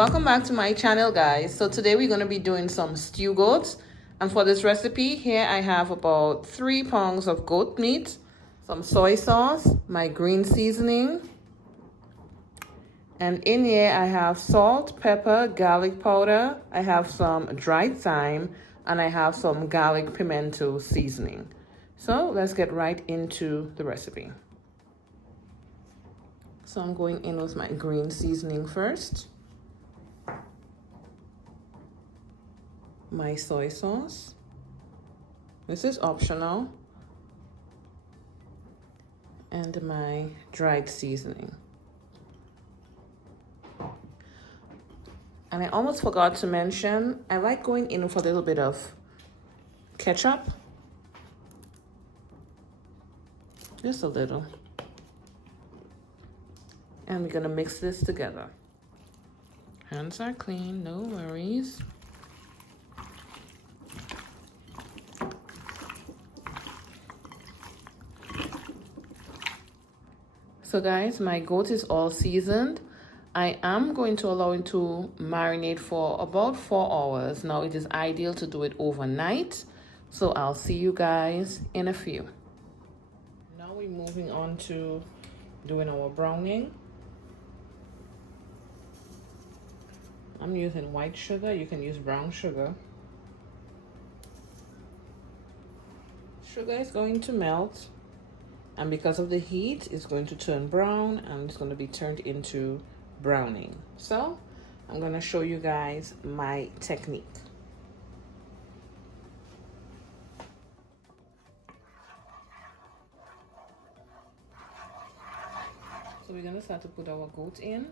Welcome back to my channel, guys. So today we're going to be doing some stew goats, and for this recipe here I have about 3 pounds of goat meat, some soy sauce, my green seasoning, and in here I have salt, pepper, garlic powder, I have some dried thyme, and I have some garlic pimento seasoning. So let's get right into the recipe. So I'm going in with my green seasoning first, my soy sauce, this is optional, and my dried seasoning. And I almost forgot to mention, I like going in with a little bit of ketchup, just a little. And we're gonna mix this together. Hands are clean, no worries. So guys, my goat is all seasoned. I am going to allow it to marinate for about 4 hours. Now it is ideal to do it overnight. So I'll see you guys in a few. Now we're moving on to doing our browning. I'm using white sugar, you can use brown sugar. Sugar is going to melt, and because of the heat, it's going to turn brown and it's going to be turned into browning. So I'm going to show you guys my technique. So we're going to start to put our goat in.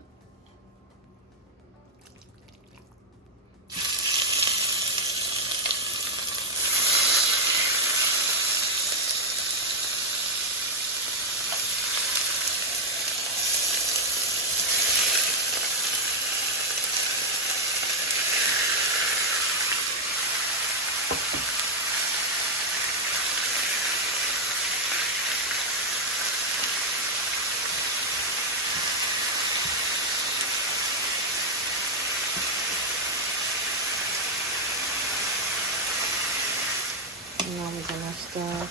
Now we're gonna start,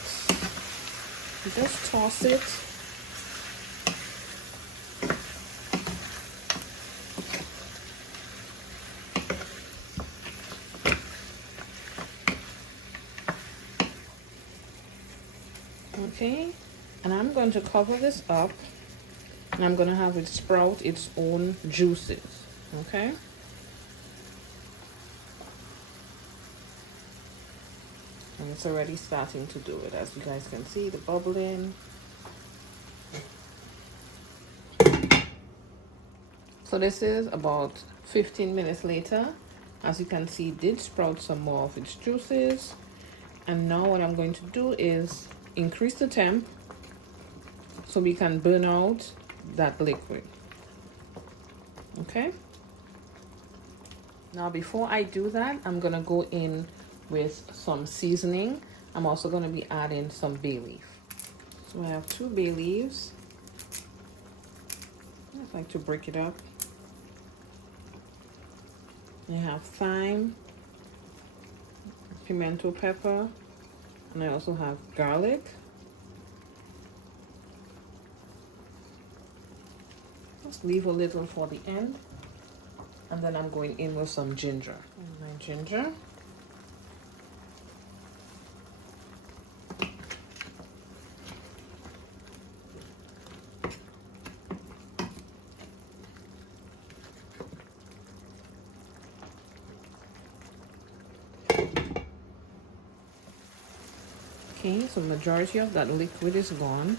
just toss it. Okay, and I'm going to cover this up, and I'm gonna have it sprout its own juices, okay? And it's already starting to do it. As you guys can see, the bubbling. So this is about 15 minutes later. As you can see, it did sprout some more of its juices. And now what I'm going to do is increase the temp so we can burn out that liquid. Okay? Now before I do that, I'm gonna go in with some seasoning. I'm also going to be adding some bay leaf. So I have 2 bay leaves. I just like to break it up. I have thyme, pimento pepper, and I also have garlic. Just leave a little for the end. And then I'm going in with some ginger. And my ginger. Okay, so majority of that liquid is gone.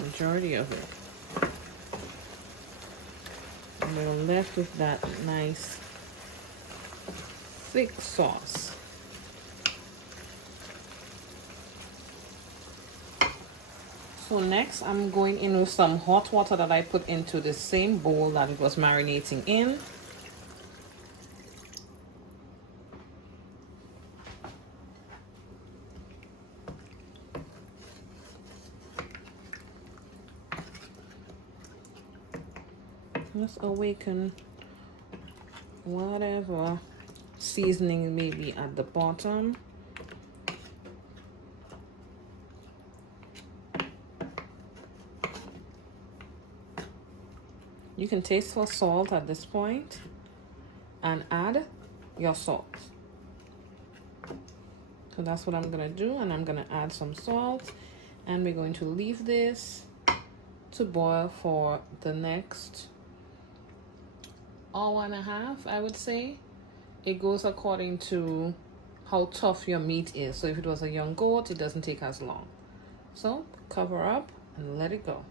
Majority of it. And we're left with that nice thick sauce. So next I'm going in with some hot water that I put into the same bowl that it was marinating in. Let's awaken whatever seasoning may be at the bottom. You can taste for salt at this point and add your salt. So that's what I'm gonna do, and I'm gonna add some salt, and we're going to leave this to boil for the next hour and a half, I would say. It goes according to how tough your meat is. So if it was a young goat, it doesn't take as long. So cover up and let it go.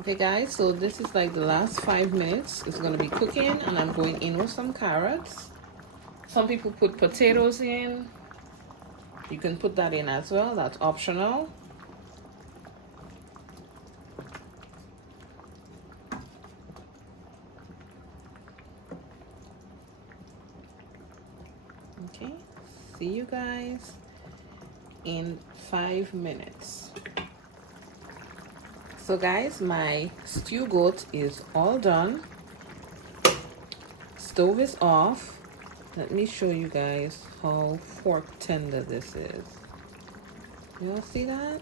Okay guys, so this is like the last 5 minutes. It's gonna be cooking, and I'm going in with some carrots. Some people put potatoes in. You can put that in as well, that's optional. Okay, see you guys in 5 minutes. So guys, my stew goat is all done. Stove is off. Let me show you guys how fork tender this is. Y'all see that?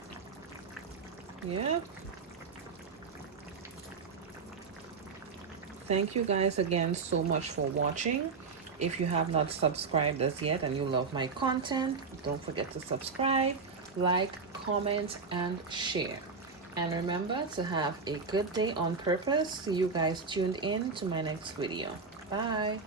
Yep. Thank you guys again so much for watching. If you have not subscribed as yet and you love my content, don't forget to subscribe, like, comment, and share. And remember to have a good day on purpose. See you guys tuned in to my next video. Bye.